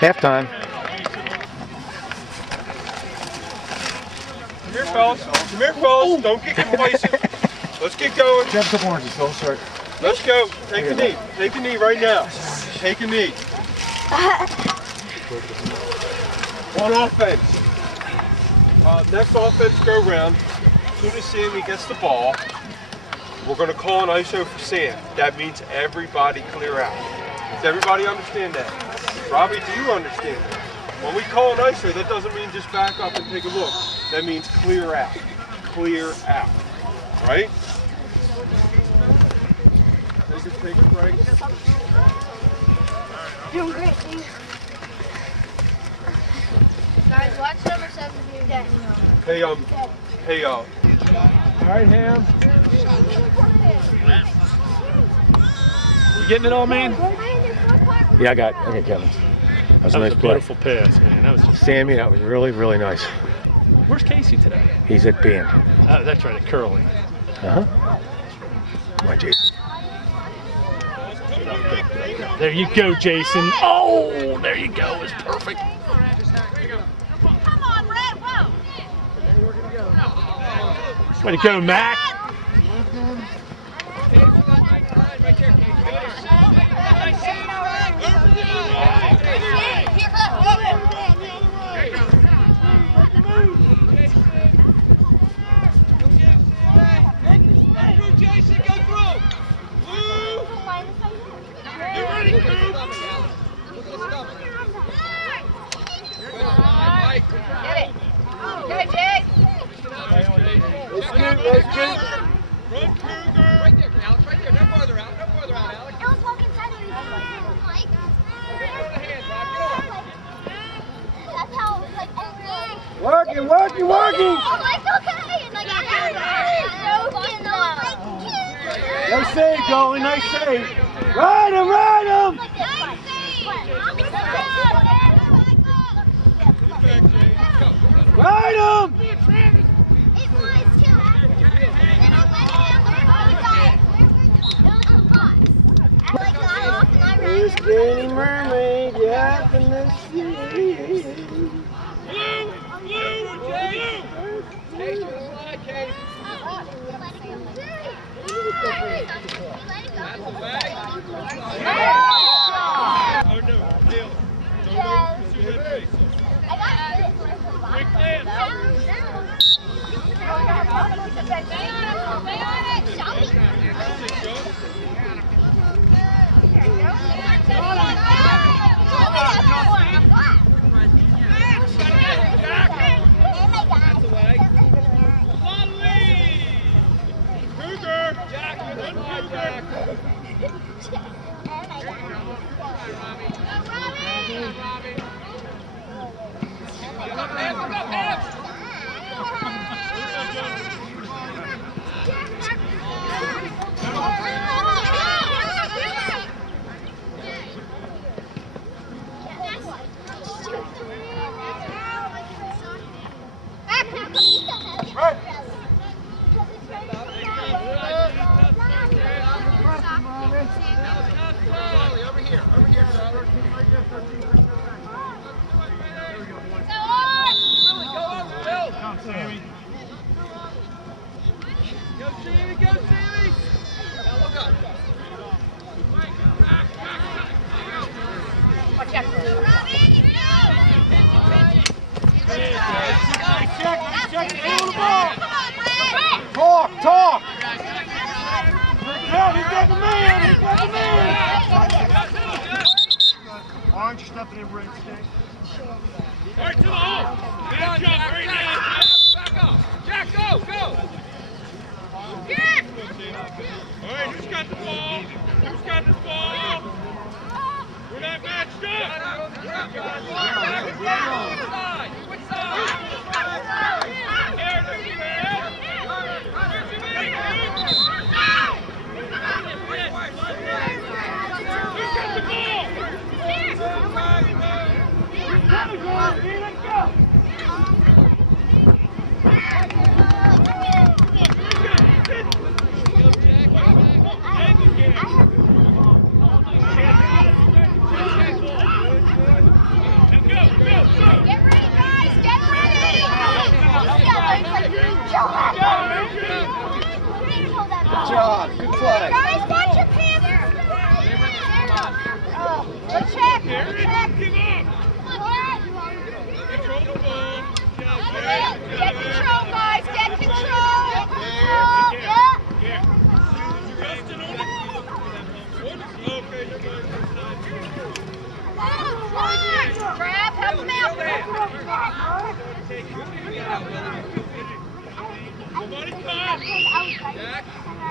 Halftime. Come here, fellas. Come here, fellas. Don't get complacent. Let's get going. Grab a couple oranges, Phil. Sorry. Let's go. Take a knee. Take a knee right now. Take a knee. On offense. Next offense go round. As soon as Sammy gets the ball, we're going to call an ISO for Sam. That means everybody clear out. Does everybody understand that? Robbie, do you understand that? When we call an ISO, that doesn't mean just back up and take a look. That means clear out. Clear out. Right? Take a break. Doing great, Steve. Guys, watch number 7 here. Hey, All right, Ham. You getting it all, man? Yeah, I got Kevin. That was a nice play. Beautiful pass, man. That was just... Sammy, that was really, really nice. Where's Casey today? He's at band. Oh, that's right, at curling. Uh-huh. Come on, Jason. There you go, Jason. Oh, there you go. It's perfect. Come on, Red. Whoa. Way to go, Mac. Jason, go through. You ready, Coop? Get it. Go, Jay. Run, Cougar. Right there, Alex. Right there. No farther out. No farther out, Alex. I was walking sideways. Like, Get on the hands, Rob. Get on. that's how it was like. Working, working, working. Oh, like, okay. And like, I broken Nice save, goalie. Nice save. Ride him, ride him. Ride him. It was too. And I let him. I like got off and I ran. This skinny mermaid, you happen to see. Talk! Yeah, he's got the man! He's got the man! Why aren't you stepping in ring stick? Right to the hole. Back up, right now. Back up. Jack, go, go. Yeah. All right, who's got the ball? Who's got the ball? We're not matched up. Which side? Let's go. Good job. Good play. Guys, watch your pants. Good check. Good check. Control the ball. Get control, guys. Get control. Yeah. Justin on it. Okay, you're good. Grab, help him out. Somebody cut. Jack.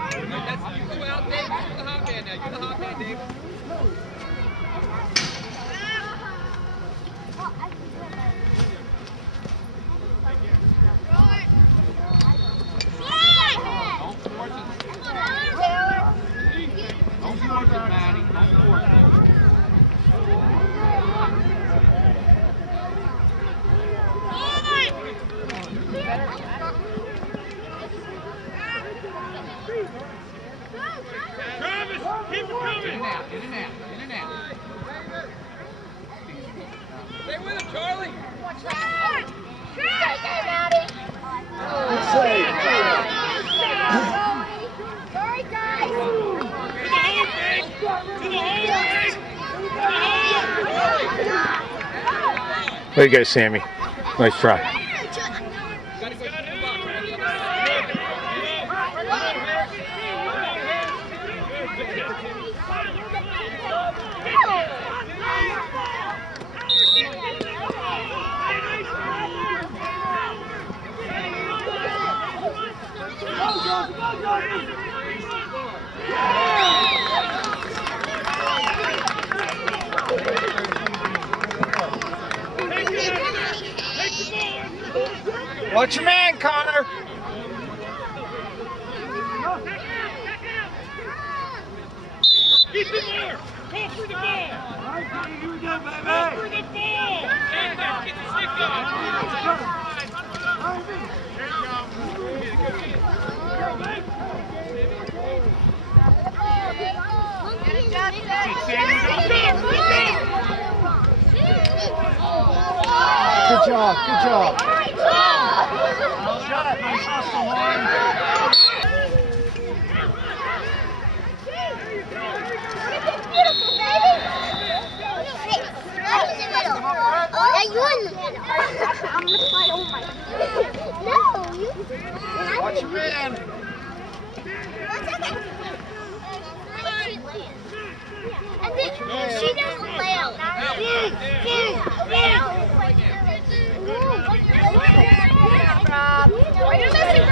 That's, you go out, Dave. You're the hot man now. You're the hot man, Dave. Don't force it, Maddie. Don't force it. Travis, keep it coming. In and out. Stay with him, Charlie. Sorry, guys. To the home, Big. To the home, Big. There you go, Sammy. Nice try. Watch your man, Connor. Keep it there. Go for the ball. Go for the ball. Get the stick up. Good job. Good job. Shot. Nice hustle, Warren. Watch your man. She doesn't play out. Are you missing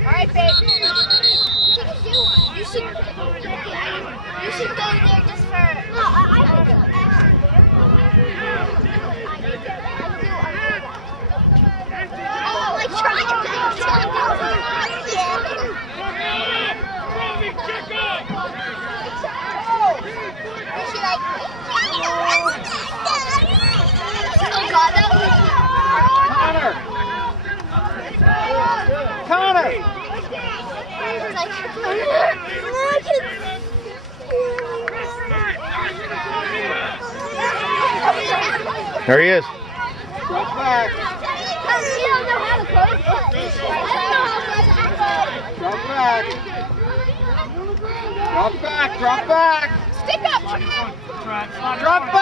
Alright, babe. You should go there just for... No, I can do it. Oh, like trying to Check up. Oh God, that was... Connor. There he is. Drop back. Drop back. Drop back. Drop back. Stick up. Drop Drop back.